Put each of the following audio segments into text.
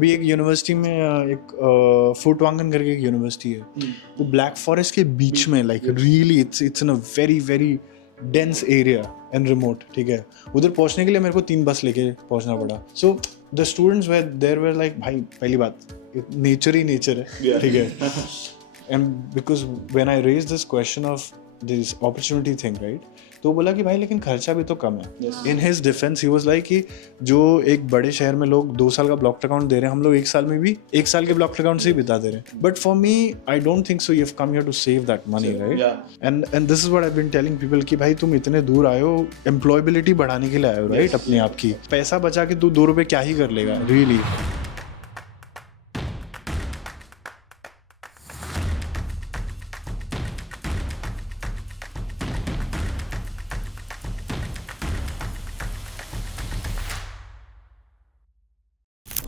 अभी एक यूनिवर्सिटी में एक फुटवांगन करके एक यूनिवर्सिटी है, वो ब्लैक फॉरेस्ट के बीच में, like really it's in a very very dense area and remote, ठीक है. उधर पहुंचने के लिए मेरे को 3 बस लेके पहुंचना पड़ा. So the students where there were like, भाई पहली बात नेचर ही नेचर है, ठीक है. And because when I raise this question of this opportunity thing, right, तो बोला कि भाई लेकिन खर्चा भी तो कम है. In his defence he was like कि जो एक बड़े शहर में लोग 2 साल का ब्लॉक अकाउंट दे रहे हैं, हम लोग 1 साल में भी 1 साल के ब्लॉक अकाउंट से ही बिता दे रहे हैं. But for me I don't think so. You have come here to save that money, right. And this is what I have been telling people कि भाई तुम इतने दूर आए हो एम्प्लॉयबिलिटी बढ़ाने के लिए आए हो, राइट, अपने आप की. पैसा बचा के तू 2 रुपए क्या ही कर लेगा, really.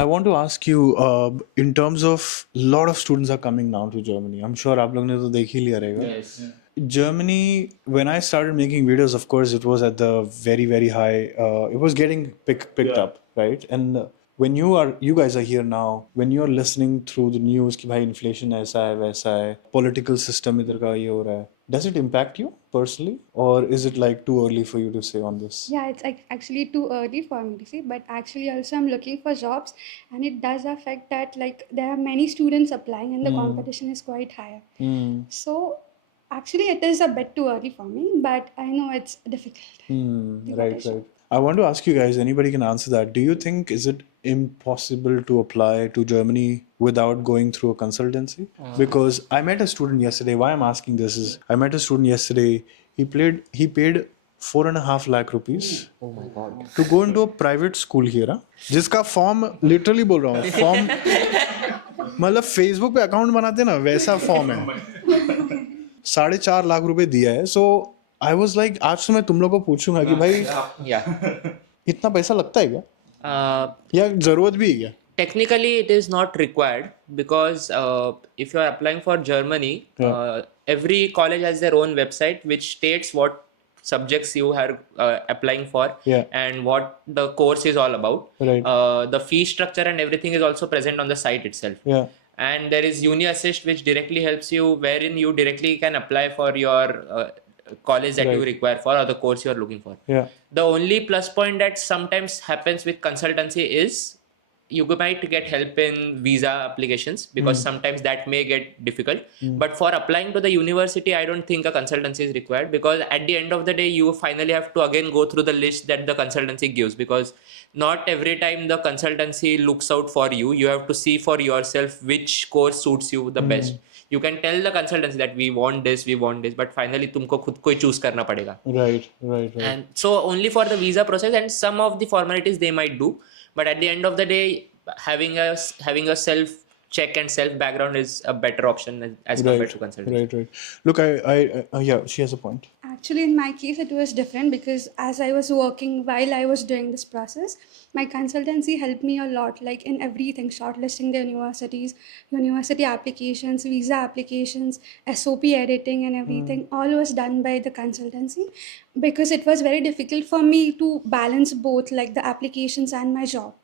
I want to ask you, in terms of lot of students are coming now to Germany. I'm sure आप लोग ने तो देख ही लिया रहेगा. Yes. Germany, when I started making videos, of course, it was at the very, very high. It was getting picked up, right? And when you guys are here now, when you're listening through the news कि भाई inflation ऐसा है वैसा है, political system इधर का ये हो रहा है, does it impact you personally, or is it like too early for you to say on this? Yeah, it's like actually too early for me to say, but actually also I'm looking for jobs, and it does affect that, like there are many students applying and the competition is quite higher. So actually it is a bit too early for me, but I know it's difficult. The Right, competition. right. I want to ask you guys, anybody can answer that. Do you think is it impossible to apply to Germany without going through a consultancy? Because I met a student yesterday. Why I'm asking this is I met a student yesterday. He paid 4.5 lakh rupees. Oh my God. To go into a private school here, जिसका form literally बोल रहा हूँ, form मतलब Facebook पे account बनाते ना वैसा form है. 4.5 लाख रुपए दिया है. सो आई वाज लाइक, आज तो मैं तुम लोग को पूछूंगा कि भाई Yeah. इतना पैसा लगता है क्या, Uh, या जरूरत भी है क्या? Technically, it is not required because if you are applying for Germany, every college has their own website which states what subjects you are applying for and what the course is all about. Right. The fee structure and everything is also present on the site itself. Yeah. And there is Uni Assist, which directly helps you, wherein you directly can apply for your college that you require for or the course you are looking for. Yeah. The only plus point that sometimes happens with consultancy is you might get help in visa applications because sometimes that may get difficult. But for applying to the university, I don't think a consultancy is required because at the end of the day, you finally have to again go through the list that the consultancy gives because not every time the consultancy looks out for you. You have to see for yourself which course suits you the best. You can tell the consultancy that we want this, but finally तुमको खुद को ही choose करना पड़ेगा. Right. And so only for the visa process and some of the formalities they might do, but at the end of the day, having a self check and self background is a better option as compared to consultancy. Right. Look, I yeah, she has a point. Actually, in my case, it was different because as I was working while I was doing this process, my consultancy helped me a lot, like in everything, shortlisting the universities, university applications, visa applications, SOP editing and everything, all was done by the consultancy because it was very difficult for me to balance both, like the applications and my job.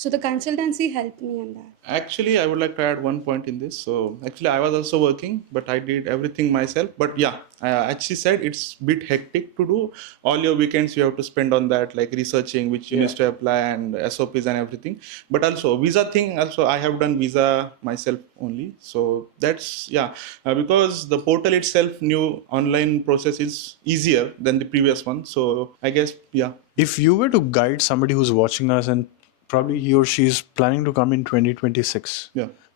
So the consultancy helped me in that. Actually, I would like to add one point in this. So actually, I was also working, but I did everything myself. But yeah, as she said, it's a bit hectic to do. All your weekends you have to spend on that, like researching which you need to apply and SOPs and everything. But also visa thing, also I have done visa myself only. So that's because the portal itself, new online process is easier than the previous one. So I guess If you were to guide somebody who's watching us and probably he or she is planning to come in 2026.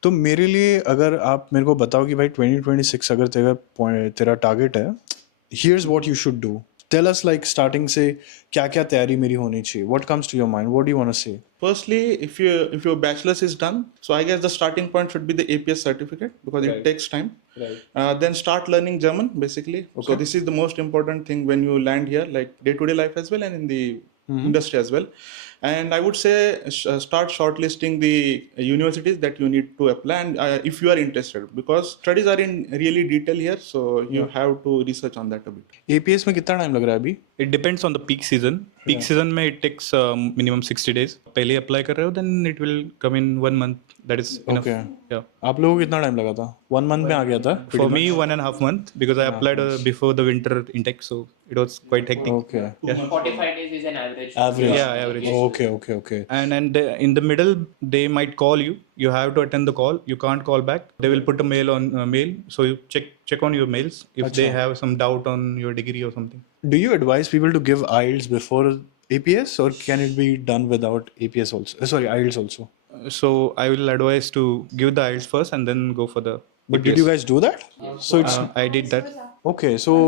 तो मेरे लिए अगर आप मेरे को बताओ कि भाई 2026 अगर तेरा टारगेट है, here's what you should do. Tell us like starting से क्या क्या तैयारी मेरी होनी चाहिए. What comes to your mind? What do you want to say? Firstly, if your bachelor's is done, so I guess the starting point should be the APS certificate because it takes time. Right. Then start learning German basically. Okay. So this is the most important thing when you land here, like day-to-day life as well and in the industry as well. And I would say start shortlisting the universities that you need to apply, and if you are interested, because studies are in really detail here, so you have to research on that a bit. APS में कितना time लग रहा है अभी? It depends on the peak season. Peak season में it takes minimum 60 days. पहले apply कर रहे हो, then it will come in 1 month. That is enough. Okay. Yeah. आप लोगों को कितना टाइम लगा था? 1 month में आ गया था? For me, 1.5 month because I applied before the winter intake, so it was quite hectic. Okay. 45 days is an average. Average. Yeah, average. Okay. And in the middle, they might call you. You have to attend the call. You can't call back. They will put a mail on mail. So you check on your mails if they have some doubt on your degree or something. Do you advise people to give IELTS before APS, or can it be done without APS also? Sorry, IELTS also. So I will advise to give the IELTS first and then go for the. But did you guys do that? So it's I did that. okay. So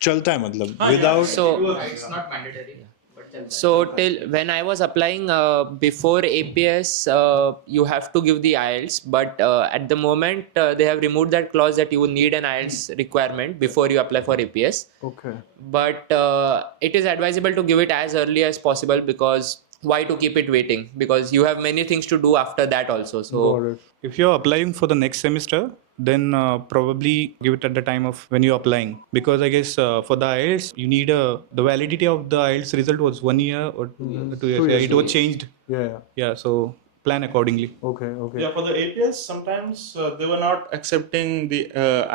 चलता है मतलब without. So It's not mandatory. But then So till when I was applying before APS, you have to give the IELTS, but at the moment they have removed that clause that you need an IELTS requirement before you apply for APS. Okay. But it is advisable to give it as early as possible, because why to keep it waiting? Because you have many things to do after that also. So Got it. If you're applying for the next semester, then probably give it at the time of when you're applying, because I guess for the IELTS you need the validity of the IELTS result was 1 year or 2 years. Yeah, it was changed. Yeah. Yeah, so plan accordingly. Okay. Yeah, for the APS, sometimes they were not accepting the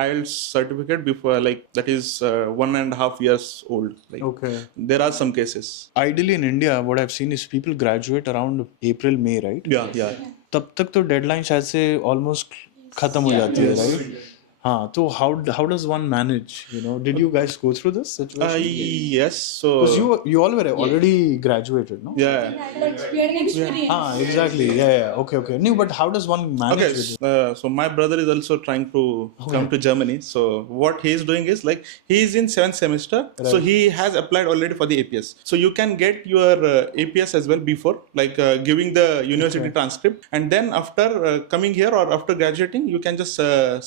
IELTS certificate before, like that is 1.5 years old. Like, Okay. there are some cases. Ideally in India, what I've seen is people graduate around April, May, right? Yeah. तब तक तो deadline शायद से almost खत्म हो जाती है, right? हाँ, तो how does one manage? You know, did you guys go through this situation? Yes. So. Because you all were already graduated, no? Yeah. Ah, exactly. Yeah. Okay. No, but how does one manage Okay. with it? So my brother is also trying to come to Germany. So what he is doing is, like, he is in 7th semester. So he has applied already for the APS. So you can get your APS as well before, like giving the university transcript, and then after coming here or after graduating, you can just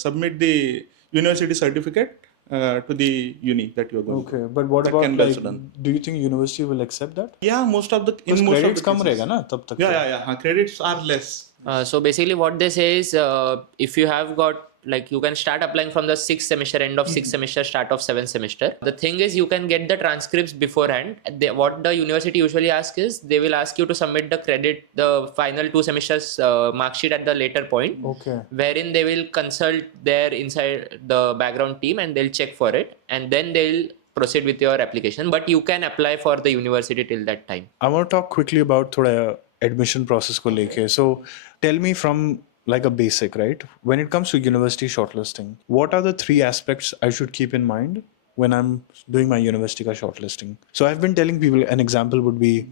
submit the university certificate to the uni that you are going. Okay, but what That about can be like, also done. do you think university will accept that? Yeah, most of the Because most of credits the come cases. रहेगा ना तब तक. Yeah. Credits are less. so basically what they say is, if you have got, like, you can start applying from the 6th semester, end of 6th semester, start of 7th semester. The thing is, you can get the transcripts beforehand. What the university usually asks is, they will ask you to submit the final 2 semesters mark sheet at the later point, Okay. wherein they will consult their inside the background team and they'll check for it, and then they'll proceed with your application. But you can apply for the university till that time. I want to talk quickly about थोड़ा admission process को लेके. So tell me from like a basic, right? When it comes to university shortlisting, what are the 3 aspects I should keep in mind when I'm doing my university का shortlisting? So I've been telling people, an example would be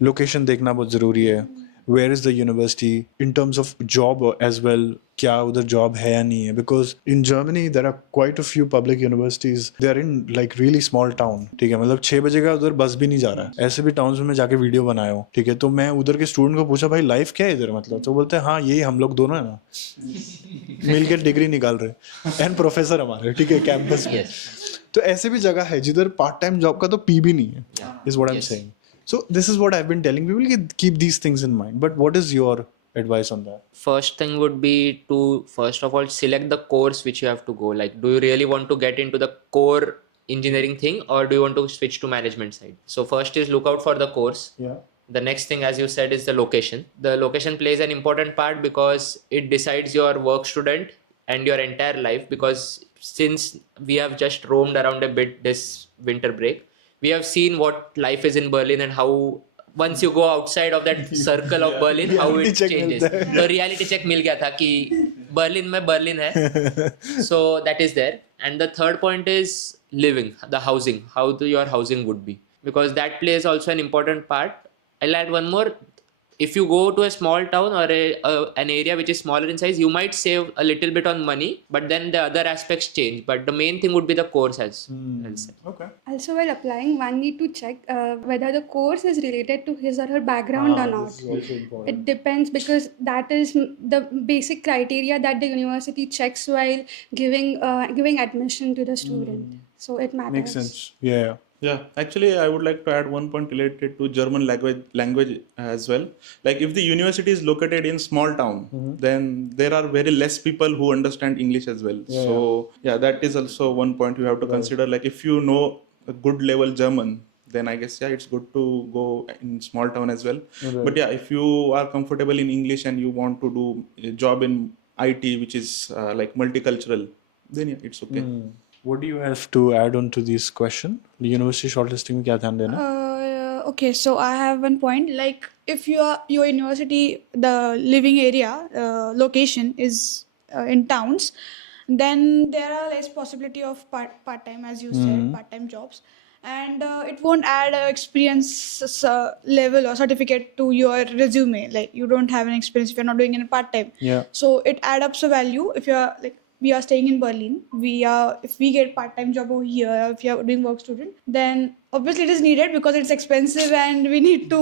location देखना बहुत ज़रूरी है. Where is the university in terms of job as well? क्या उधर job है या नहीं है? Because in Germany there are quite a few public universities. They are in like really small town. ठीक है, मतलब 6 बजे का उधर बस भी नहीं जा रहा है. ऐसे भी टाउन्स में मैं जाके वीडियो बनाया हूँ. ठीक है, तो मैं उधर के स्टूडेंट को पूछा, भाई लाइफ क्या है इधर, मतलब तो बोलते हैं हाँ यही हम लोग दोनों है ना, मिलकर डिग्री निकाल रहे एंड प्रोफेसर हमारे, ठीक है, कैंपस में. तो ऐसे भी जगह है जिधर पार्ट टाइम जॉब का तो पी भी नहीं है, is what I am saying. So this is what I've been telling people, keep these things in mind. But what is your advice on that? First thing would be to, first of all, select the course which you have to go. Like, do you really want to get into the core engineering thing, or do you want to switch to management side? So first is look out for the course. Yeah. The next thing, as you said, is the location. The location plays an important part because it decides your work student and your entire life. Because since we have just roamed around a bit this winter break, we have seen what life is in Berlin and how once you go outside of that circle of Berlin, how it changes. तो reality check मिल गया था कि Berlin में Berlin है. So that is there. And the third point is living, the housing, how your housing would be, because that plays also an important part. I'll add one more. If you go to a small town or an area which is smaller in size, you might save a little bit on money, but then the other aspects change. But the main thing would be the course, as said. Okay. Also, while applying, one need to check whether the course is related to his or her background or not. This is also important. It depends, because that is the basic criteria that the university checks while giving admission to the student. So it matters. Makes sense. Yeah. Yeah, actually, I would like to add one point related to German language as well. Like, if the university is located in small town, then there are very less people who understand English as well. So yeah, that is also one point you have to consider. Like, if you know a good level German, then I guess it's good to go in small town as well. But yeah, if you are comfortable in English and you want to do a job in IT, which is like multicultural, then yeah, it's okay. What do you have to add on to this question? University shortlisting में क्या ध्यान देना? Okay, so I have one point. Like, if your university, the living area location is in towns, then there are less possibility of part time, as you said, part time jobs, and it won't add a experience level or certificate to your resume. Like, you don't have an experience if you're not doing it in part time. Yeah. So it adds up a value if you're like, we are staying in Berlin. If we get part-time job over here, if you are doing work student, then obviously it is needed because it's expensive and we need to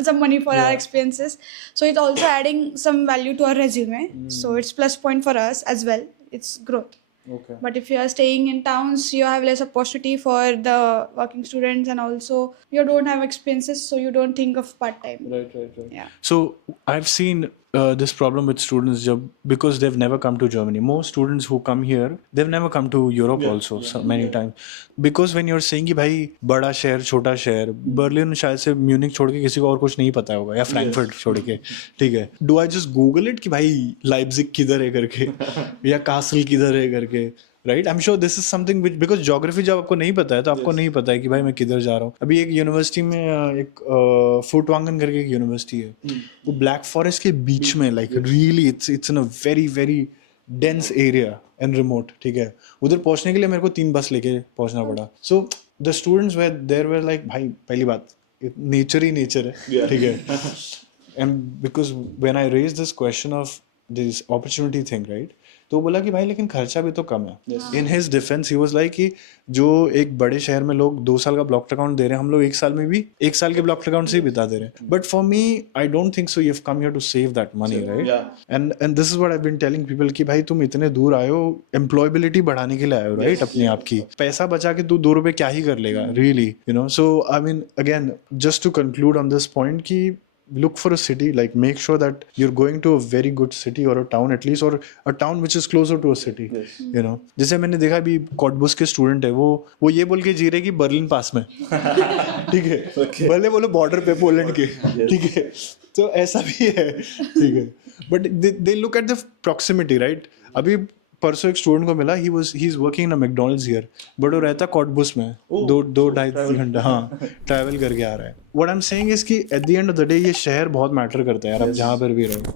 some money for our expenses. So it's also adding some value to our resume. So it's plus point for us as well. It's growth. Okay. But if you are staying in towns, you have less opportunity for the working students, and also you don't have expenses, so you don't think of part-time. Right. Yeah. So I've seen this problem with students because they've never come to Germany. Most students who come here, they've never come to Europe also many times. Because when you're saying कि भाई बड़ा शहर छोटा शहर, Berlin शायद से Munich छोड़ के किसी को और कुछ नहीं पता होगा या फ्रैंकफर्ट छोड़ के, ठीक है. Do I just Google it कि भाई लाइप्जिग किधर है करके या कासल किधर है करके? Right, I am sure this is something which, because geography जब आपको नहीं पता है तो आपको नहीं पता है कि भाई मैं किधर जा रहा हूँ. अभी एक यूनिवर्सिटी में एक फुटवांगन करके एक यूनिवर्सिटी है, वो ब्लैक फॉरेस्ट के बीच में, like really it's in a very very dense area and remote, ठीक है. उधर पहुंचने के लिए मेरे को 3 बस लेके पहुंचना पड़ा. So the students were like भाई पहली बात नेचर ही नेचर है, ठीक है. And because when I raise this question of this opportunity thing, right, तो बोला कि भाई लेकिन खर्चा भी तो कम है. In his defence he was like कि जो एक बड़े शहर में लोग 2 साल का ब्लॉक अकाउंट दे रहे हैं, हम लोग 1 साल में भी 1 साल के ब्लॉक अकाउंट से ही बिता दे रहे हैं. But for me I don't think so. You have come here to save that money, right? And this is what I been telling people कि भाई तुम इतने दूर आए हो एम्प्लॉयबिलिटी बढ़ाने के लिए आए हो, राइट? अपने आप की पैसा बचा के तू 2 रुपए क्या ही कर लेगा, really, you know. So I mean again just to conclude on this point कि look for a city, like make sure that you're going to a very good city or a town at least, or a town which is closer to a city. You know, जैसे मैंने देखा अभी कॉटबुस के student है, वो ये बोल के जी रहे कि बर्लिन पास में ठीक है, भले बोलो बॉर्डर पे पोलैंड के, ठीक है, तो ऐसा भी है, ठीक है. But they look at the proximity, right? अभी परसों एक स्टूडेंट को मिला, he is working in a McDonald's here, but वो रहता कॉटबुस में, 2-2.5 घंटा हाँ ट्रैवल करके आ रहा है. What I am saying is कि at the end of the day ये शहर बहुत मैटर करता है यार, आप जहाँ पर भी रहो.